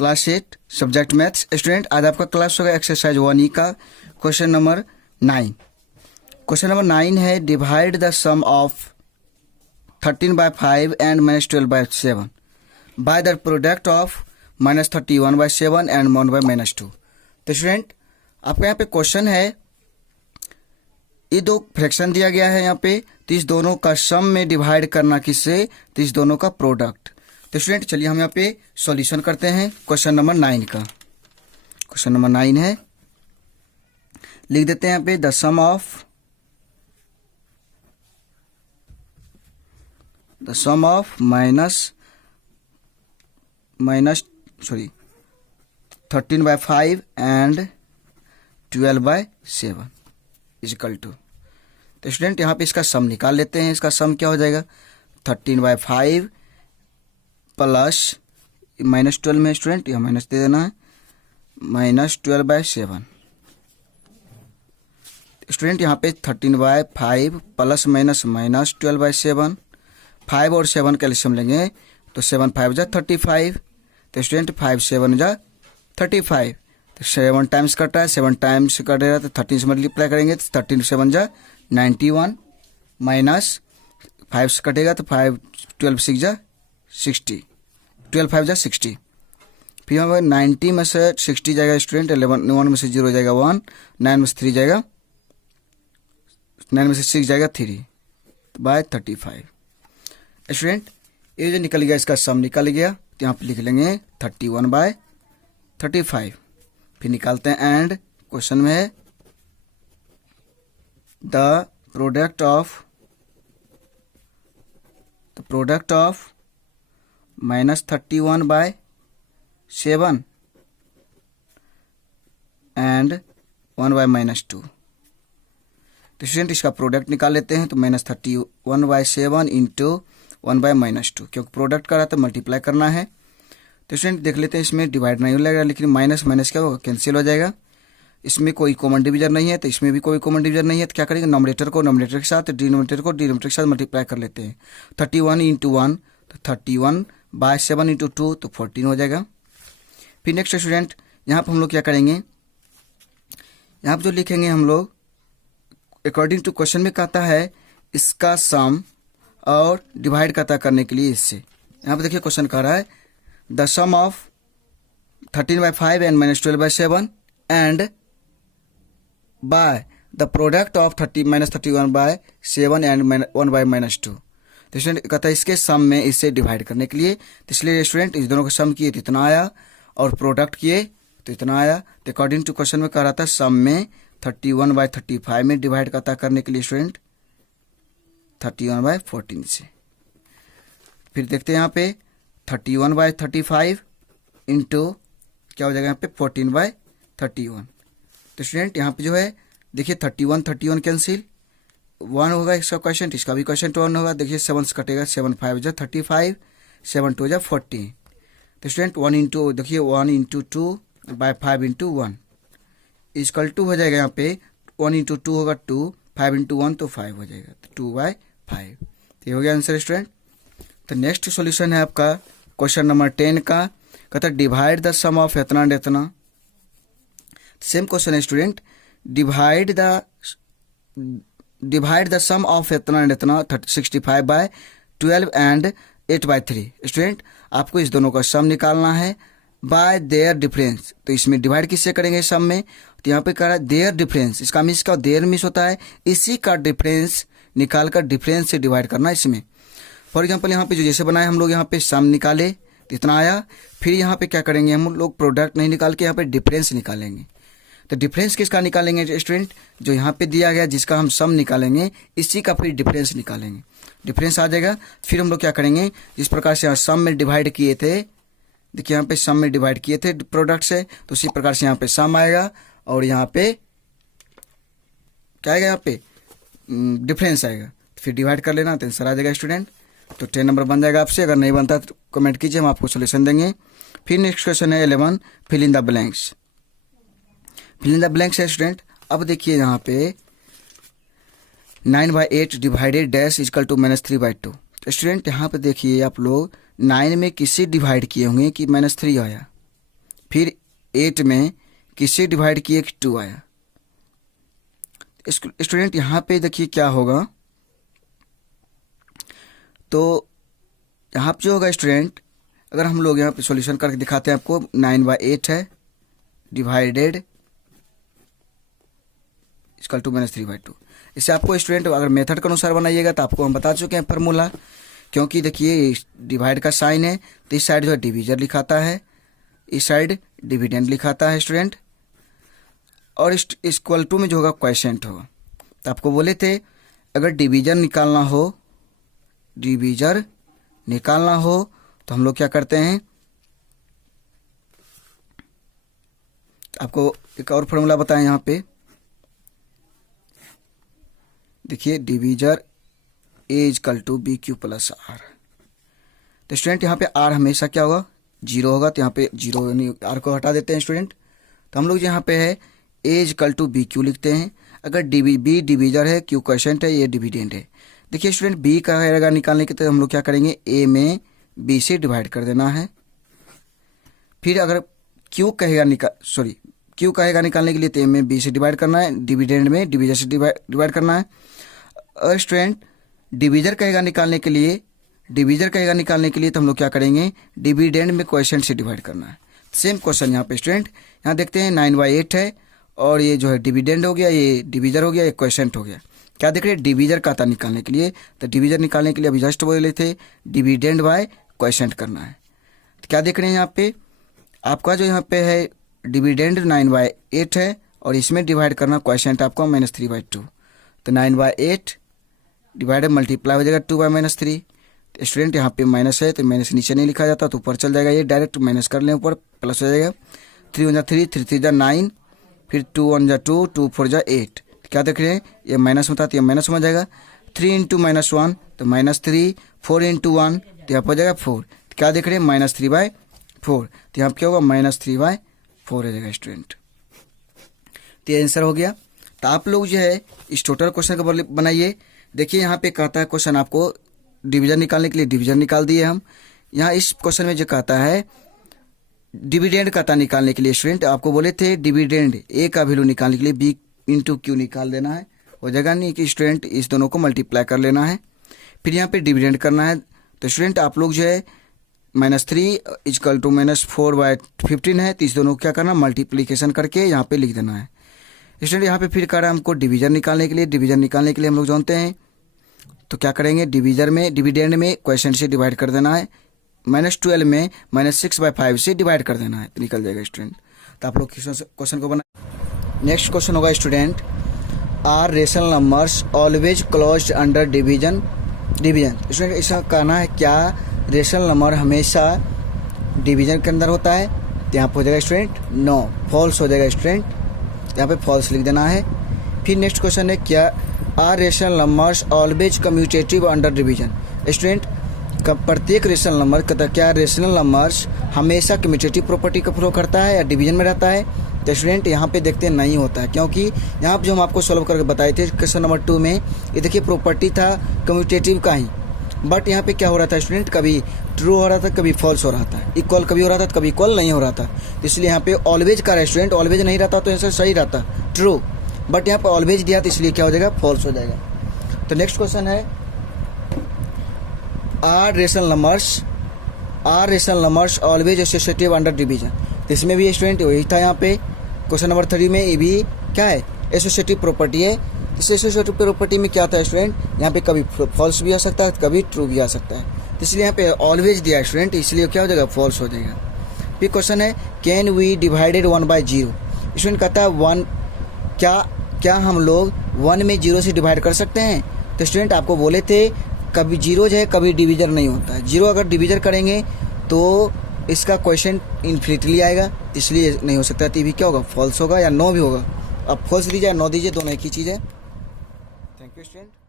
Class 8 subject maths. Student आज आपका class होगा एक्सरसाइज 1E का क्वेश्चन नंबर 9। क्वेश्चन नंबर 9 है divide the sum of 13/5 and -12/7 by the product of -31/7 and 1/-2। तो student आपका यहाँ पे क्वेश्चन है, ये दो फ्रैक्शन दिया गया है यहाँ पे, तो इस दोनों का सम में डिवाइड करना किससे, तो इस दोनों का प्रोडक्ट। तो स्टूडेंट चलिए हम यहाँ पे सॉल्यूशन करते हैं क्वेश्चन नंबर 9 का। क्वेश्चन नंबर 9 है, लिख देते हैं यहाँ पे the sum of 13/5 and 12/7 is equal to. तो स्टूडेंट यहाँ पे इसका सम निकाल लेते हैं। इसका सम क्या हो जाएगा, 13/5 प्लस -12 में स्टूडेंट यहाँ माइनस दे देना है, -12/7। स्टूडेंट यहाँ पे 13/5 प्लस माइनस -12/7, 5 और 7 कैल्शियम लेंगे तो 7 5 जा 35। तो स्टूडेंट 5 7 जा 35, तो 7 टाइम्स कटा है, 7 टाइम्स कटेगा तो 13 से मल्टीप्लाई करेंगे तो 13 7 जा 91, माइनस 5 से कटेगा तो 5 12 6 जा 60, 12 5 जा 60। फिर हमें 90 में से 60 जाएगा स्टूडेंट, 1 में से 0 जाएगा 1, 9 में से 3 जाएगा, 9 में से 6 जाएगा 3 बाय 35। स्टूडेंट ये जो निकल गया इसका सम निकल गया, तो यहाँ पे लिख लेंगे 31/35। फिर निकालते हैं एंड क्वेश्चन में है द प्रोडक्ट ऑफ -31/7 एंड 1/-2। तो स्टूडेंट इसका प्रोडक्ट निकाल लेते हैं। तो -31/7 इंटू 1/-2, क्योंकि प्रोडक्ट का रहा तो मल्टीप्लाई करना है। तो स्टूडेंट देख लेते हैं, इसमें डिवाइड नहीं हो जाएगा, लेकिन माइनस माइनस क्या होगा, कैंसिल हो जाएगा। इसमें कोई कॉमन डिवीजन नहीं है, तो इसमें भी कोई कॉमन डिवीजन नहीं है, तो क्या करेंगे, नॉमिनेटर को नॉमिनेटर के साथ, डिनोमिनेटर को डिनोमिनेटर के साथ मल्टीप्लाई कर लेते हैं। 31 इंटू 1 तो 31/7 इंटू 2 तो 14 हो जाएगा। फिर नेक्स्ट स्टूडेंट यहाँ पर हम लोग क्या करेंगे, यहाँ पर जो लिखेंगे हम लोग अकॉर्डिंग टू क्वेश्चन में कहता है इसका सम और डिवाइड कहता करने के लिए इससे। यहाँ पर देखिए क्वेश्चन कह रहा है the sum of 13/5 and -12/7 and by the product of -31/7 and 1/-2। तो स्टूडेंट कहता है इसके सम में इससे डिवाइड करने के लिए, तो इसलिए स्टूडेंट इस दोनों का सम किए तो इतना आया और प्रोडक्ट किए तो इतना आया। तो अकॉर्डिंग टू क्वेश्चन में कह रहा था सम में 31/35 में डिवाइड करता करने के लिए स्टूडेंट 31/14 से। फिर देखते हैं यहाँ पे 31/35 इंटू क्या हो जाएगा यहाँ पे 14/31। तो स्टूडेंट यहाँ पे जो है देखिए 31 कैंसिल, 1 होगा इसका क्वेश्चन, इसका भी क्वेश्चन 1 होगा। देखिए 7 से कटेगा, 7 5 जा 35, 7 2 जा 40। तो स्टूडेंट 1 इंटू देखिए 1 इंटू 2/5 इंटू 1 इजकल 2 हो जाएगा। यहाँ पे 1 इंटू 2 होगा 2, 5 इंटू 1 तो 5 हो जाएगा, तो 2/5। तो ये हो गया आंसर स्टूडेंट। तो नेक्स्ट सॉल्यूशन है आपका क्वेश्चन नंबर 10 का, कहता है डिवाइड द सम ऑफ इतना एंड इतना। सेम क्वेश्चन है student, divide the sum of इतना एंड इतना 65/12 एंड 8/3। स्टूडेंट आपको इस दोनों का सम निकालना है बाय देयर डिफरेंस। तो इसमें डिवाइड किससे करेंगे सम में, तो यहाँ पे कह रहा है देयर डिफरेंस, इसका मीन्स क्या, देयर मीन्स होता है इसी का डिफरेंस निकाल कर डिफरेंस से डिवाइड करना इसमें। फॉर एग्जांपल यहाँ पे जो जैसे बनाए हम लोग यहाँ पे सम निकाले तो इतना आया, फिर यहाँ पे क्या करेंगे हम लोग प्रोडक्ट नहीं निकाल के यहाँ पे डिफरेंस निकालेंगे। तो डिफरेंस किसका निकालेंगे स्टूडेंट, जो यहाँ पे दिया गया जिसका हम सम निकालेंगे इसी का फिर डिफरेंस निकालेंगे, डिफरेंस आ जाएगा। फिर हम लोग क्या करेंगे, जिस प्रकार से यहाँ सम में डिवाइड किए थे, देखिए यहाँ पे सम में डिवाइड किए थे प्रोडक्ट से, तो उसी प्रकार से यहाँ पे सम आएगा और यहाँ पे क्या आएगा, यहाँ पे डिफरेंस आएगा। फिर डिवाइड कर लेना तो आंसर आ जाएगा स्टूडेंट। तो 10 नंबर बन जाएगा आपसे, अगर नहीं बनता तो कमेंट कीजिए, हम आपको सोल्यूशन देंगे। फिर नेक्स्ट क्वेश्चन है 11, fill in the blanks. Fill in the blanks है स्टूडेंट। अब देखिए यहाँ पे 9/8 डिवाइडेड डैश इजकल टू -3/2। तो स्टूडेंट यहाँ पे देखिए आप लोग 9 में किससे डिवाइड किए होंगे कि -3 आया, फिर 8 में किससे डिवाइड किए 2 आया। स्टूडेंट यहाँ पे देखिए क्या होगा, तो यहाँ पे जो होगा स्टूडेंट, अगर हम लोग यहाँ पे सॉल्यूशन करके दिखाते हैं आपको, 9/8 है डिवाइडेड इक्वल टू -3/2। इससे आपको स्टूडेंट अगर मेथड के अनुसार बनाइएगा तो आपको हम बता चुके हैं फार्मूला, क्योंकि देखिए डिवाइड का साइन है तो इस साइड जो है डिविजर लिखाता है, इस साइड डिविडेंड लिखाता है स्टूडेंट, और इक्वल टू में जो होगा क्वोशिएंट होगा। तो आपको बोले थे अगर डिविजर निकालना हो तो हम लोग क्या करते हैं, आपको एक और फॉर्मूला बताएं यहाँ पे, देखिए divisor a equal to b q plus r. तो स्टूडेंट यहाँ पे आर हमेशा क्या होगा 0 होगा, तो यहाँ पे 0 आर को हटा देते हैं स्टूडेंट। तो हम लोग यहाँ पे है ए इक्वल टू बी क्यू लिखते हैं। अगर बी डिविजर है, क्यू क्वोशिएंट है, ये डिविडेंड है। देखिए स्टूडेंट बी का रहेगा निकालने के, तो हम लोग क्या करेंगे ए में बी से डिवाइड कर देना है। फिर अगर क्यू कहेगा निकालने के लिए, तो ए में बी से डिवाइड करना है, डिविडेंड में डिविजर से डिवाइड करना है। और स्टूडेंट डिविजर कहेगा निकालने के लिए तो हम लोग क्या करेंगे, डिविडेंड में क्वोशिएंट से डिवाइड करना है। सेम क्वेश्चन यहाँ पे स्टूडेंट, यहाँ देखते हैं 9/8 है और ये जो है डिविडेंड हो गया, ये डिविजर हो गया, ये क्वोशिएंट हो गया। क्या देख रहे हैं, डिविजर का था निकालने के लिए, तो डिविजर निकालने के लिए अभी जस्ट बोले थे डिविडेंड बाय क्वोशिएंट करना है। तो क्या देख रहे हैं यहाँ पे, आपका जो यहाँ पे है डिविडेंड 9/8 है और इसमें डिवाइड करना क्वोशिएंट आपको -3/2। तो 9/8 डिवाइडेड मल्टीप्लाई हो जाएगा 2/-3। तो स्टूडेंट यहाँ पे माइनस है तो माइनस नीचे नहीं लिखा जाता, तो ऊपर चल जाएगा, ये डायरेक्ट माइनस कर लें, ऊपर प्लस हो जाएगा। 3 × 3, 3 × 3 = 9, फिर 2 × 1 = 2, 2 × 4 = 8। क्या देख रहे हैं, ये माइनस होता है तो ये माइनस हो जाएगा। 3 × -1 तो -3, 4 × 1 तो यहाँ पर हो जाएगा 4। तो क्या देख रहे हैं, -3/4। तो यहाँ पर क्या होगा, -3/4 हो जाएगा स्टूडेंट। तो ये आंसर हो गया। तो आप लोग जो है इस टोटल क्वेश्चन को बनाइए। देखिए यहाँ पे कहता है क्वेश्चन आपको डिविजन निकालने के लिए, डिविजन निकाल दिए हम। यहाँ इस क्वेश्चन में जो कहता है डिविडेंड कहता निकालने के लिए, स्टूडेंट आपको बोले थे डिविडेंड ए का वैल्यू निकालने के लिए बी × क्यू निकाल देना है, हो जाएगा नहीं कि स्टूडेंट इस दोनों को मल्टीप्लाई कर लेना है। फिर यहाँ पे डिविडेंड करना है, तो स्टूडेंट आप लोग जो है -3 = -4/15 है, तो इस दोनों को क्या करना, मल्टीप्लीकेशन करके यहाँ पे लिख देना है। स्टूडेंट यहाँ पे फिर कह रहा है हमको डिविजन निकालने के लिए हम लोग जानते हैं, तो क्या करेंगे, डिविडेंड में क्वोशिएंट से डिवाइड कर देना है, -12 में -6/5 से डिवाइड कर देना है, तो निकल जाएगा स्टूडेंट। तो आप लोग क्वेश्चन को बना। नेक्स्ट क्वेश्चन होगा student, are rational numbers always closed under division. Student इसका कहना है क्या रेशनल नंबर हमेशा डिवीजन के अंदर होता है, तो यहाँ पर हो जाएगा स्टूडेंट नो, फॉल्स हो जाएगा स्टूडेंट, यहाँ पे फॉल्स लिख देना है। फिर नेक्स्ट क्वेश्चन है क्या are rational numbers always commutative under division. Student प्रत्येक रेशनल नंबर का क्या रेशनल नंबर्स हमेशा कम्यूटेटिव प्रॉपर्टी का फॉलो करता है या डिवीजन में रहता है, तो स्टूडेंट यहाँ पे देखते हैं नहीं होता है, क्योंकि यहाँ पे जो हम आपको सॉल्व करके बताए थे क्वेश्चन नंबर 2 में, ये देखिए प्रॉपर्टी था कम्यूटेटिव का ही, बट यहाँ पे क्या हो रहा था स्टूडेंट, कभी ट्रू हो रहा था, कभी फॉल्स हो रहा था, इक्वल कभी हो रहा था, कभी इक्वल नहीं हो रहा था। इसलिए यहाँ पे ऑलवेज का स्टूडेंट ऑलवेज नहीं रहता तो आंसर सही रहता ट्रू, बट यहाँ पे ऑलवेज दिया तो इसलिए क्या हो जाएगा, फॉल्स हो जाएगा। तो नेक्स्ट क्वेश्चन है are rational numbers always associative under division. तो इसमें भी स्टूडेंट वही था, यहाँ पे क्वेश्चन नंबर 3 में ये भी क्या है, एसोसिएटिव प्रॉपर्टी है। इस एसोसिएटिव प्रॉपर्टी में क्या था स्टूडेंट, यहाँ पे कभी फॉल्स भी आ सकता है, कभी ट्रू भी आ सकता है, तो इसलिए यहाँ पे ऑलवेज दिया स्टूडेंट, इसलिए क्या हो जाएगा, फॉल्स हो जाएगा। फिर क्वेश्चन है कैन वी डिवाइडेड 1/0। स्टूडेंट कहता है 1 क्या हम लोग 1 में 0 से डिवाइड कर सकते हैं। तो स्टूडेंट आपको बोले थे कभी 0 जो है कभी डिविजर नहीं होता है, 0 अगर डिविजर करेंगे तो इसका क्वेश्चन इन्फिनिटली आएगा, इसलिए नहीं हो सकता। तो भी क्या होगा, फॉल्स होगा या नो भी होगा। अब फॉल्स दीजिए या नो दीजिए, दोनों एक ही चीज़ है। Thank you student.